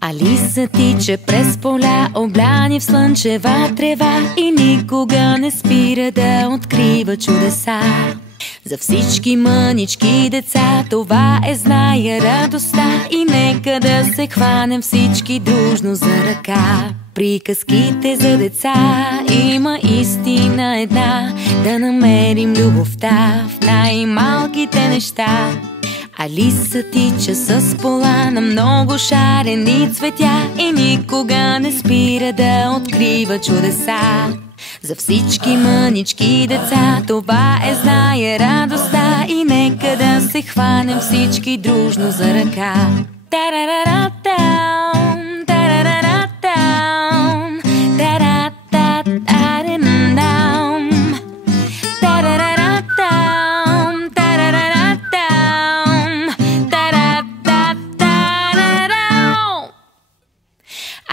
Алиса тича през поля, обляни в слънчева трева и никога не спира да открива чудеса. За всички мънички деца това знае радостта и нека да се хванем всички дружно за ръка. Приказките за деца има истина една, да намерим любовта в най-малките неща. Алиса тича с пола на много шарени цветя и никога не спира да открива чудеса. За всички мънички деца това знае радостта и нека да се хванем всички дружно за ръка.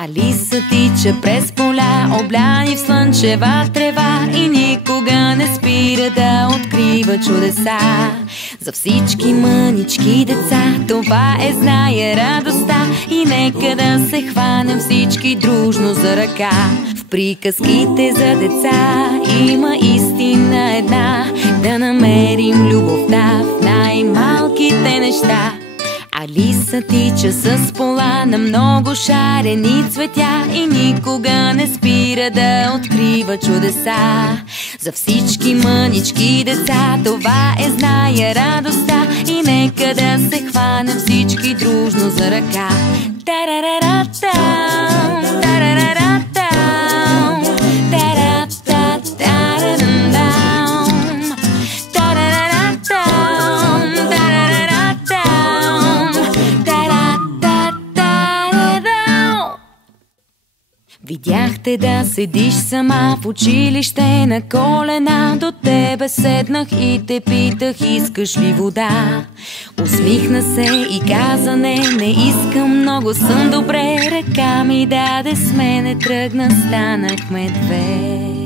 Алиса тича през поля, обляни в слънчева трева и никога не спира да открива чудеса. За всички мънички деца това знае радостта и нека да се хванем всички дружно за ръка. В приказките за деца има истина една, да намерим любовта в най-малките неща. Алиса тича с пола на много шарени цветя и никога не спира да открива чудеса. За всички мънички деца това знае радостта и нека да се хванем всички дружно за ръка. Видяхте да седиш сама в училище на колена, до тебе седнах и те питах, искаш ли вода? Усмихна се и каза не искам, много съм добре, ръка ми даде, с мене тръгна, станахме две.